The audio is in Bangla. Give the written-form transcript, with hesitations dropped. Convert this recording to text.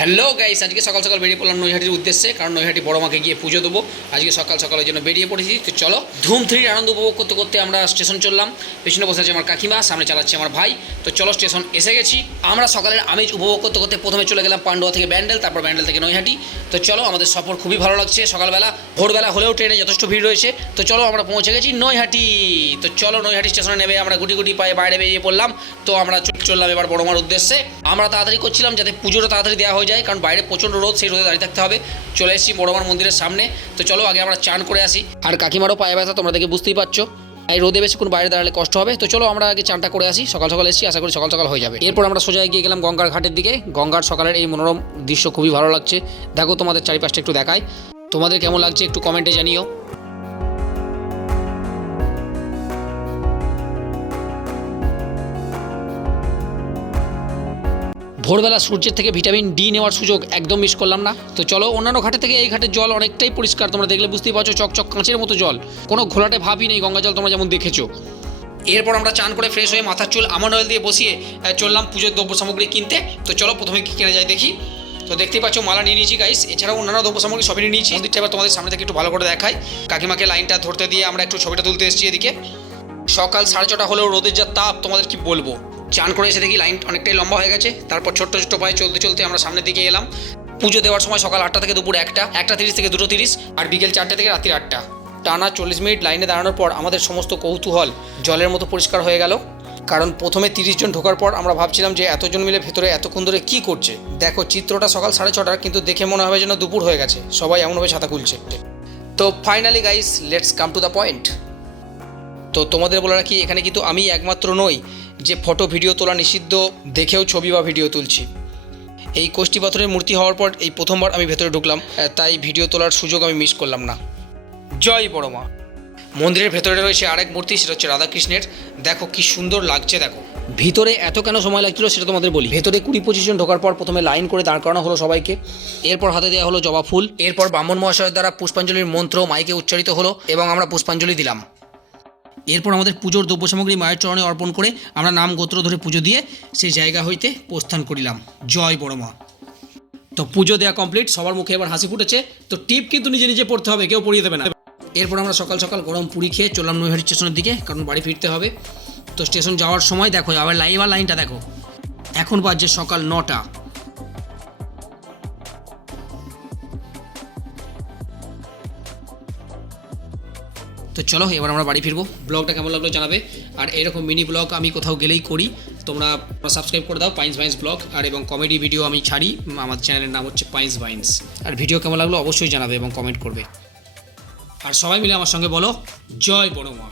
হ্যালো গাইস, আজকে সকাল সকাল বেরিয়ে পড়লাম নৈহাটির উদ্দেশ্যে, কারণ নৈহাটি বড় মাকে গিয়ে পুজো দেবো। আজকে সকাল সকালের জন্য বেরিয়ে পড়েছি। তো চলো, ধুম থ্রির আনন্দ উপভোগ করতে করতে আমরা স্টেশন চললাম। পেছনে বসে আছে আমার কাকিমা, সামনে চালাচ্ছে আমার ভাই। তো চলো, স্টেশন এসে গেছি। আমরা সকালের আমেজ উপভোগ করতে করতে প্রথমে চলে গেলাম পান্ডুয়া থেকে ব্যান্ডেল, তারপর ব্যান্ডেল থেকে নৈহাটি। তো চলো, আমাদের সফর খুবই ভালো লাগছে। সকালবেলা ভোরবেলা হলেও ট্রেনে যথেষ্ট ভিড় রয়েছে। তো চলো, আমরা পৌঁছে গেছি নৈহাটি। তো চলো, নৈহাটি স্টেশনে নেমে আমরা গুটি গুটি পায়ে বাইরে বেরিয়ে পড়লাম। তো আমরা চললাম এবার বড় মার উদ্দেশ্যে। আমরা তাড়াতাড়ি করছিলাম যাতে পুজোটা তাড়াতাড়ি দেওয়া হয়ে যায়, কারণ বাইরে প্রচণ্ড রোদ, সেই রোদে দাঁড়িয়ে থাকতে হবে। চলে এসেছি বড়মার মন্দিরের সামনে। তো চলো, আগে আমরা চান করে আসি। আর কাকিমারও পায়ে ব্যথা, তোমরা দেখে বুঝতেই পারছো। এই রোদে বেশিক্ষণ বাইরে দাঁড়ালে কষ্ট হবে। তো চলো, আমরা আগে চানটা করে আসি। সকাল সকাল এসেছি, আশা করি সকাল সকাল হয়ে যাবে। এরপর আমরা সোজা গিয়ে গেলাম গঙ্গার ঘাটের দিকে। গঙ্গার সকালের এই মনোরম দৃশ্য খুবই ভালো লাগছে। দেখো, তোমাদের চারিপাশটা একটু দেখায়। তোমাদের কেমন লাগছে একটু কমেন্টে জানিও। ভোরবেলা সূর্যের থেকে ভিটামিন ডি নেওয়ার সুযোগ একদম মিস করলাম না। তো চলো, অন্যান্য ঘাটে থেকে এই ঘাটের জল অনেকটাই পরিষ্কার। তোমরা দেখলে বুঝতেই পারছো, চকচক কাঁচের মতো জল, কোনো ঘোলাটে ভাবই নেই গঙ্গা জল, তোমরা যেমন দেখেছো। এরপর আমরা চান করে ফ্রেশ হয়ে মাথার চুল আমন্ড অয়েল দিয়ে বসিয়ে চললাম পুজোর দ্রব্য সামগ্রী কিনতে। তো চলো, প্রথমে কি কেনা যায় দেখি। তো দেখতেই পাচ্ছ, মালা নিয়ে নিয়েছি গাইস, এছাড়াও অন্যান্য দ্রব্য সামগ্রী সবই নিয়ে নিয়েছি। মন্দিরটা এবার তোমাদের সামনে থেকে একটু ভালো করে দেখাই। কাকিমাকে লাইনটা ধরতে দিয়ে আমরা একটু ছবিটা তুলতে এসেছি এদিকে। সকাল 6:30 হলেও রোদের যা তাপ তোমাদের কি বলবো। চান করে এসে দেখি লাইন অনেকটাই লম্বা হয়ে গেছে। তারপর ছোট্ট ছোট্ট পায়ে চলতে চলতে আমরা সামনের দিকে এলাম। পুজো দেওয়ার সময় সকাল 8টা থেকে দুপুর 1টা 30 থেকে 2:30, আর বিকেল 4টে থেকে রাত্রি 8টা। টানা 40 মিনিট লাইনে দাঁড়ানোর পর আমাদের সমস্ত কৌতূহল জলের মতো পরিষ্কার হয়ে গেল। কারণ প্রথমে 30 জন ঢোকার পর আমরা ভাবছিলাম যে এতজন মিলে ভেতরে এতক্ষণ ধরে কী করছে। দেখো, চিত্রটা সকাল 6:30, কিন্তু দেখে মনে হবে যেন দুপুর হয়ে গেছে। সবাই এমনভাবে ছাতা খুলছে। তো finally guys, let's come to the point. তো তোমাদের বলে রাখি, এখানে কিন্তু আমি একমাত্র নই যে ফটো ভিডিও তোলা নিষিদ্ধ দেখেও ছবি বা ভিডিও তুলছি। এই কোষ্ঠী পাথরের মূর্তি হওয়ার পর এই প্রথমবার আমি ভেতরে ঢুকলাম, তাই ভিডিও তোলার সুযোগ আমি মিস করলাম না। জয় বড় মা। মন্দিরের ভেতরে রয়েছে আরেক মূর্তি, সেটা হচ্ছে রাধাকৃষ্ণের। দেখো কি সুন্দর লাগছে। দেখো ভিতরে এত কেন সময় লাগছিল সেটা তোমাদের বলি। ভেতরে 20-25 জন ঢোকার পর প্রথমে লাইন করে দাঁড় করানো হলো সবাইকে। এরপর হাতে দেওয়া হলো জবা ফুল। এরপর ব্রাহ্মণ মহাশয়ের দ্বারা পুষ্পাঞ্জলির মন্ত্র মাইকে উচ্চারিত হলো এবং আমরা পুষ্পাঞ্জলি দিলাম। এরপর আমাদের পুজোর দ্রব্য সামগ্রী মায়ের চরণে অর্পণ করে আমরা নাম গোত্র ধরে পুজো দিয়ে সেই জায়গা হইতে প্রস্থান করিলাম। জয় বড় মা। তো পুজো দেওয়া কমপ্লিট, সবার মুখে এবার হাসি ফুটেছে। তো টিপ কিন্তু নিজে নিজে পড়তে হবে, কেউ পড়িয়ে দেবে না। এরপর আমরা সকাল সকাল গরম পুরি খেয়ে চললাম নৈহাটি স্টেশনের দিকে, কারণ বাড়ি ফিরতে হবে। তো স্টেশন যাওয়ার সময় দেখো আবার লাইনটা দেখো, এখন বাজছে সকাল 9টা। তো চলো, এবার আমরা বাড়ি ফিরবো। ব্লগটা কেমন লাগলো জানাবে। আর এরকম মিনি ব্লগ আমি কোথাও গেলেই করি, তোমরা সাবস্ক্রাইব করে দাও পাইন্স ভাইন্স ব্লগ। আর এবং কমেডি ভিডিও আমি ছাড়ি, আমার চ্যানেলের নাম হচ্ছে পাইন্স ভাইন্স। আর ভিডিও কেমন লাগলো অবশ্যই জানাবে এবং কমেন্ট করবে। আর সবাই মিলে আমার সঙ্গে বলো, জয় বড় মা।